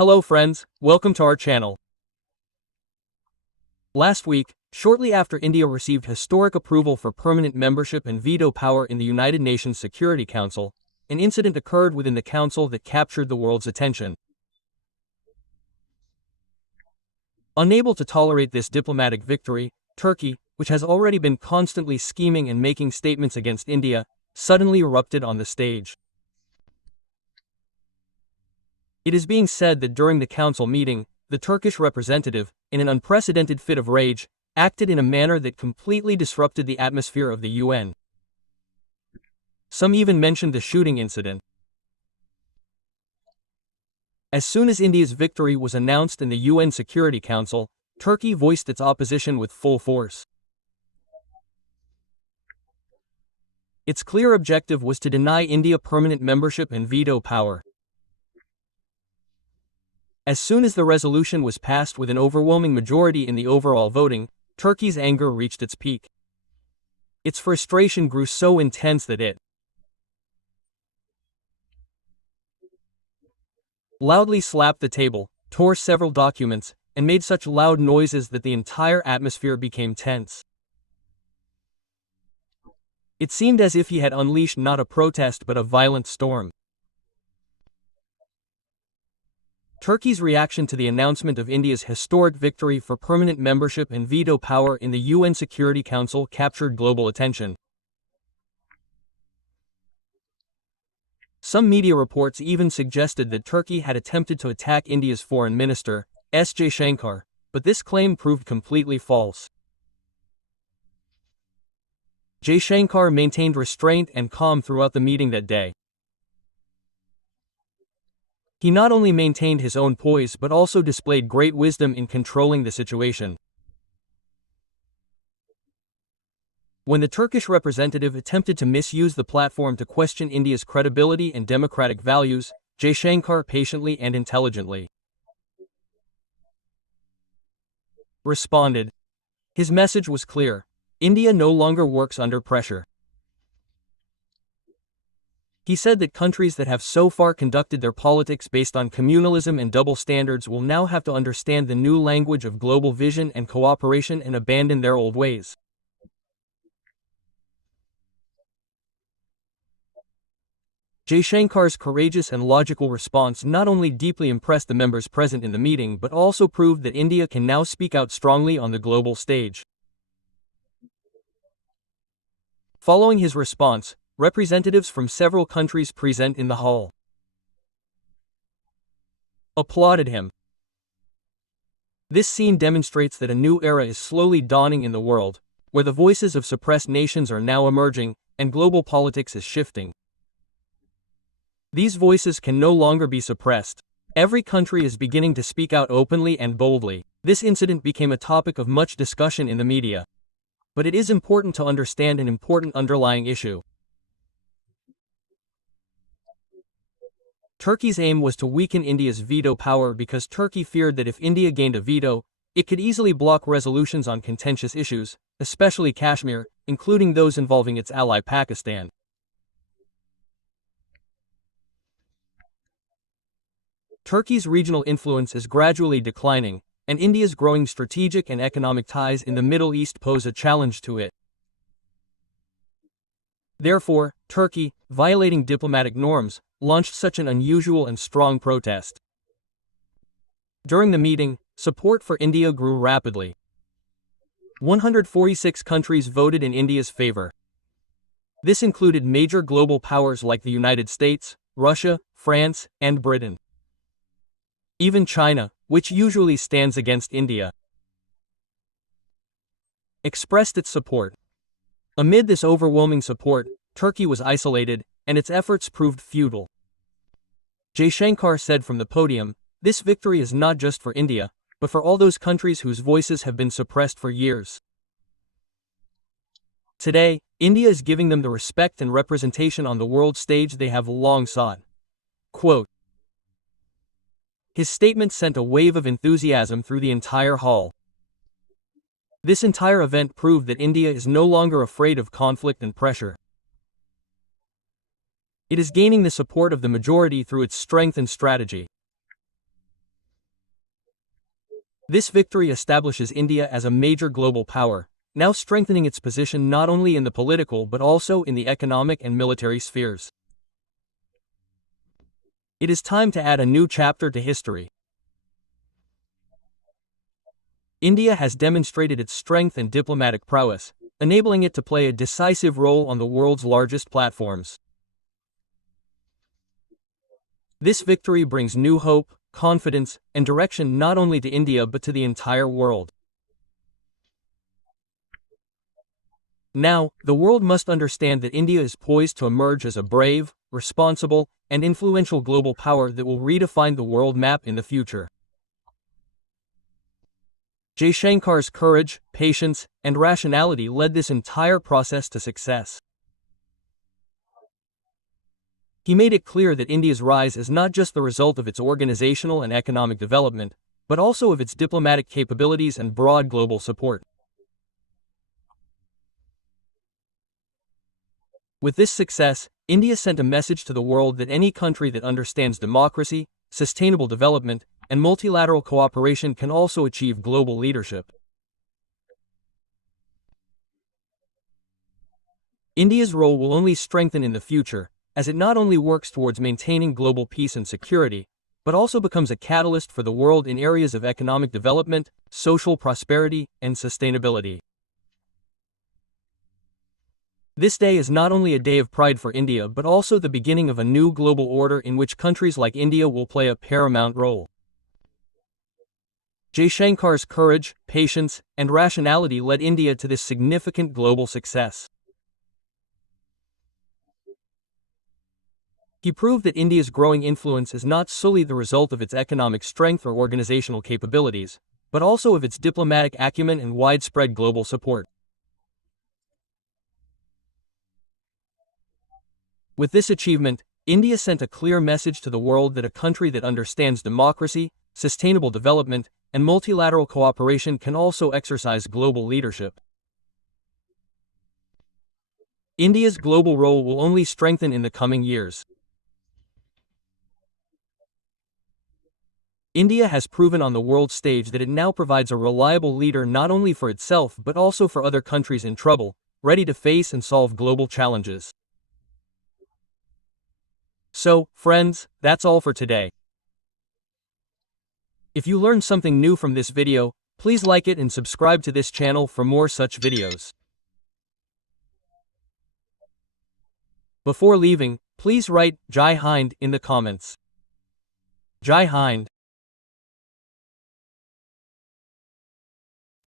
Hello friends, welcome to our channel. Last week, shortly after India received historic approval for permanent membership and veto power in the United Nations Security Council, an incident occurred within the council that captured the world's attention. Unable to tolerate this diplomatic victory, Turkey, which has already been constantly scheming and making statements against India, suddenly erupted on the stage. It is being said that during the council meeting, the Turkish representative, in an unprecedented fit of rage, acted in a manner that completely disrupted the atmosphere of the UN. Some even mentioned the shooting incident. As soon as India's victory was announced in the UN Security Council, Turkey voiced its opposition with full force. Its clear objective was to deny India permanent membership and veto power. As soon as the resolution was passed with an overwhelming majority in the overall voting, Turkey's anger reached its peak. Its frustration grew so intense that it loudly slapped the table, tore several documents, and made such loud noises that the entire atmosphere became tense. It seemed as if he had unleashed not a protest but a violent storm. Turkey's reaction to the announcement of India's historic victory for permanent membership and veto power in the UN Security Council captured global attention. Some media reports even suggested that Turkey had attempted to attack India's foreign minister, S. Jaishankar, but this claim proved completely false. Jaishankar maintained restraint and calm throughout the meeting that day. He not only maintained his own poise but also displayed great wisdom in controlling the situation. When the Turkish representative attempted to misuse the platform to question India's credibility and democratic values, Jaishankar patiently and intelligently responded. His message was clear: India no longer works under pressure. He said that countries that have so far conducted their politics based on communalism and double standards will now have to understand the new language of global vision and cooperation and abandon their old ways. Jaishankar's courageous and logical response not only deeply impressed the members present in the meeting but also proved that India can now speak out strongly on the global stage. Following his response, representatives from several countries present in the hall applauded him. This scene demonstrates that a new era is slowly dawning in the world, where the voices of suppressed nations are now emerging, and global politics is shifting. These voices can no longer be suppressed. Every country is beginning to speak out openly and boldly. This incident became a topic of much discussion in the media. But it is important to understand an important underlying issue. Turkey's aim was to weaken India's veto power because Turkey feared that if India gained a veto, it could easily block resolutions on contentious issues, especially Kashmir, including those involving its ally Pakistan. Turkey's regional influence is gradually declining, and India's growing strategic and economic ties in the Middle East pose a challenge to it. Therefore, Turkey, violating diplomatic norms, launched such an unusual and strong protest. During the meeting, support for India grew rapidly. 146 countries voted in India's favor. This included major global powers like the United States, Russia, France, and Britain. Even China, which usually stands against India, expressed its support. Amid this overwhelming support, Turkey was isolated, and its efforts proved futile. Jaishankar said from the podium, "This victory is not just for India, but for all those countries whose voices have been suppressed for years. Today, India is giving them the respect and representation on the world stage they have long sought." Quote. His statement sent a wave of enthusiasm through the entire hall. This entire event proved that India is no longer afraid of conflict and pressure. It is gaining the support of the majority through its strength and strategy. This victory establishes India as a major global power, now strengthening its position not only in the political but also in the economic and military spheres. It is time to add a new chapter to history. India has demonstrated its strength and diplomatic prowess, enabling it to play a decisive role on the world's largest platforms. This victory brings new hope, confidence, and direction not only to India but to the entire world. Now, the world must understand that India is poised to emerge as a brave, responsible, and influential global power that will redefine the world map in the future. Jaishankar's courage, patience, and rationality led this entire process to success. He made it clear that India's rise is not just the result of its organizational and economic development, but also of its diplomatic capabilities and broad global support. With this success, India sent a message to the world that any country that understands democracy, sustainable development, and multilateral cooperation can also achieve global leadership. India's role will only strengthen in the future, as it not only works towards maintaining global peace and security, but also becomes a catalyst for the world in areas of economic development, social prosperity, and sustainability. This day is not only a day of pride for India but also the beginning of a new global order in which countries like India will play a paramount role. Jaishankar's courage, patience, and rationality led India to this significant global success. He proved that India's growing influence is not solely the result of its economic strength or organizational capabilities, but also of its diplomatic acumen and widespread global support. With this achievement, India sent a clear message to the world that a country that understands democracy, sustainable development, and multilateral cooperation can also exercise global leadership. India's global role will only strengthen in the coming years. India has proven on the world stage that it now provides a reliable leader not only for itself but also for other countries in trouble, ready to face and solve global challenges. So, friends, that's all for today. If you learned something new from this video, please like it and subscribe to this channel for more such videos. Before leaving, please write Jai Hind in the comments. Jai Hind.